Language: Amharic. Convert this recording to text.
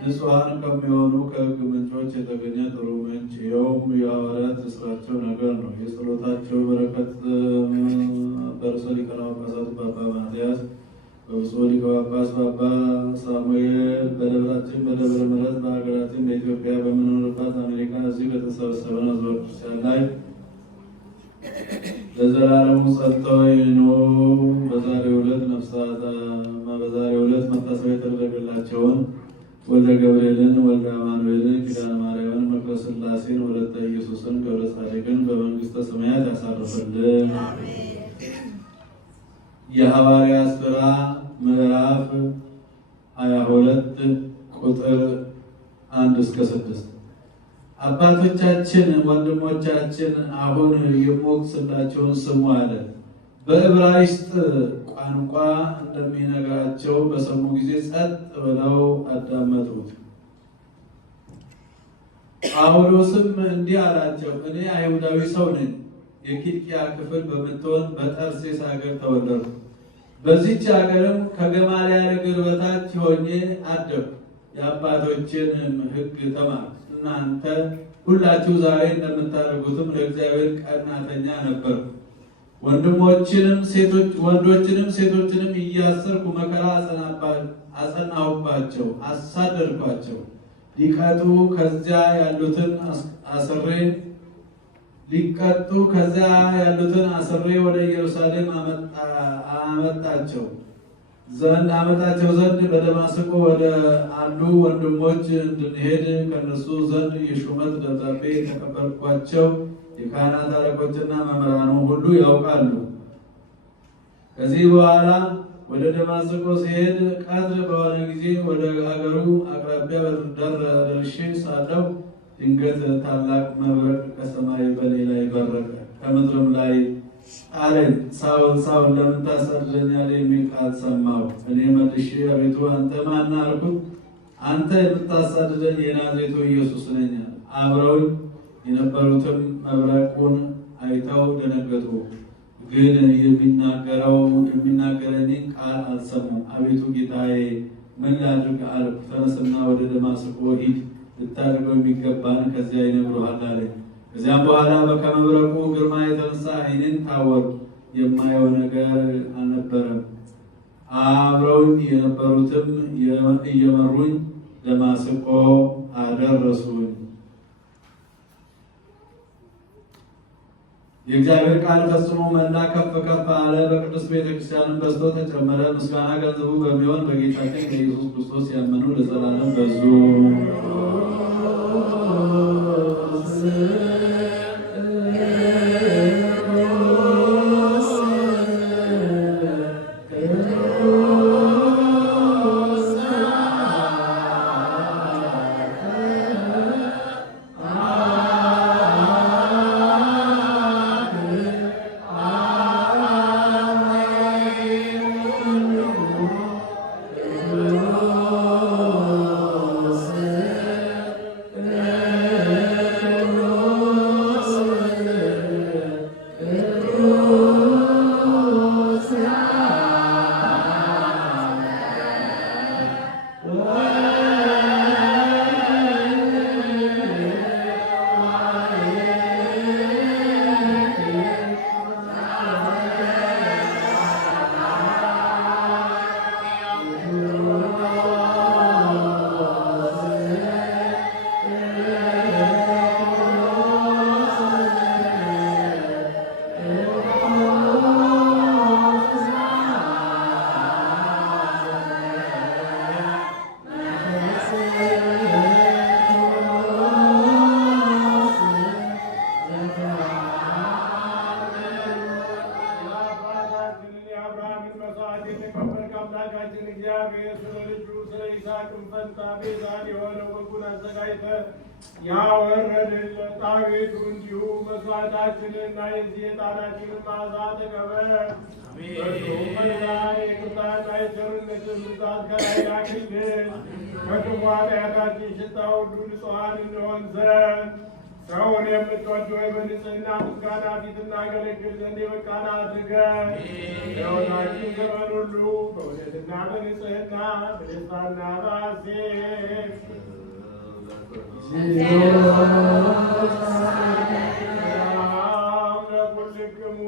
ንጹሐን ከሚሆኑ ከሕግ ምንጮች የተገኘ ጥሩ ምንጭ፣ ይኸውም የሐዋርያት የሥራቸው ነገር ነው። የጸሎታቸው በረከት በርዕሰ ሊቃነ ጳጳሳት በአባ ማትያስ፣ በብፁዕ ሊቀ ጳጳስ በአባ ሳሙኤል፣ በደብራችን በደብረ ምሕረት፣ በሀገራችን በኢትዮጵያ በምንኖርባት አሜሪካ እዚህ በተሰበሰበን ሕዝበ ክርስቲያን ላይ ለዘላለሙ ጸንተው ይኑሩ። በዛሬው ዕለት መታሰቢያ የተደረገላቸውን ወልደ ገብርኤልን፣ ወልደ አማኑኤልን፣ ኪዳነ ማርያምን፣ መክረ ሥላሴን፣ ወለተ ኢየሱስን፣ ገብረ ጻድቅን በመንግሥተ ሰማያት ያሳርፍልን። የሐዋርያት ሥራ ምዕራፍ 22 ቁጥር 1-6 አባቶቻችን ወንድሞቻችን አሁን የምወቅስላቸውን ስሙ አለ። በዕብራይስጥ ቋንቋ እንደሚነግራቸው በሰሙ ጊዜ ጸጥ ብለው አዳመጡት። ጳውሎስም እንዲህ አላቸው፣ እኔ አይሁዳዊ ሰው ነኝ። የኪልቅያ ክፍል በምትሆን በጠርሴስ ሀገር ተወለድኩ። በዚች ሀገርም ከገማልያል እግር በታች ሆኜ አደግኩ። የአባቶችንም ሕግ ተማርኩ። እናንተ ሁላችሁ ዛሬ እንደምታደርጉትም ለእግዚአብሔር ቀናተኛ ነበርኩ። ወንዶችንም ሴቶችንም እያሰርኩ መከራ አጸናሁባቸው፣ አሳደድኳቸው። ሊቀጡ ከዚያ ያሉትን አስሬ ወደ ኢየሩሳሌም አመጣቸው ዘንድ በደማስቆ ወደ አሉ ወንድሞች እንድንሄድ ከነሱ ዘንድ የሹመት ደብዳቤ የተቀበልኳቸው የካህናት አለቆችና መምህራኑ ሁሉ ያውቃሉ። ከዚህ በኋላ ወደ ደማስቆ ሲሄድ ቀትር በሆነ ጊዜ ወደ ሀገሩ አቅራቢያ ደርሼ ሳለሁ ድንገት ታላቅ መብረቅ ከሰማይ በእኔ ላይ በረቀ፣ ከምድርም ላይ ጣለኝ። ሳውል ሳውል ለምን ታሳድደኛለህ? የሚል ቃል ሰማሁ። እኔ መልሼ አቤቱ አንተ ማን አልኩት። አንተ የምታሳድደኝ የናዝሬቱ ኢየሱስ ነኝ። አብረውኝ የነበሩትም መብረቁን አይተው ደነገጡ፣ ግን የሚናገረኝን ቃል አልሰሙም። አቤቱ ጌታዬ ምን ላድርግ አልኩ። ተነስና ወደ ደማስቆ ሂድ፣ ልታደርገው የሚገባን ከዚያ ይነግሩሃል አለኝ። ከዚያም በኋላ ከመብረቁ ግርማ የተነሳ ዓይኔን ታወርኩ፣ የማየው ነገር አልነበረም። አብረውኝ የነበሩትም እየመሩኝ ደማስቆ አደረሱኝ። የእግዚአብሔር ቃል ፈጽሞ መላ ከፍ ከፍ አለ። በቅዱስ ቤተክርስቲያንም በዝቶ ተጨመረ። ምስጋና ገንዘቡ በሚሆን በጌታችን በኢየሱስ ክርስቶስ ያመኑ ለዘላለም በዙ። ያወረድልን ጣቤቱ እንዲሁ መስዋዕታችንና የዚህ የጣናችንን መዓዛ ተቀበል። የቁጣና የቸርነትን ብዛት ከላይ ላክልን። ከክፉ ኃጢአታችን ሽታ ሁሉ ንጹሐን እንሆን ዘንድ ሰውን የምትወድ ሆይ በንጽሕና ምስጋና ፊት እናገለግል ዘንድ የበቃን አድርገን ሕይወታችን ዘመን ሁሉ በእውነትና በንጽሕና በደስታና በሐሴት ሰላም ለኩልክሙ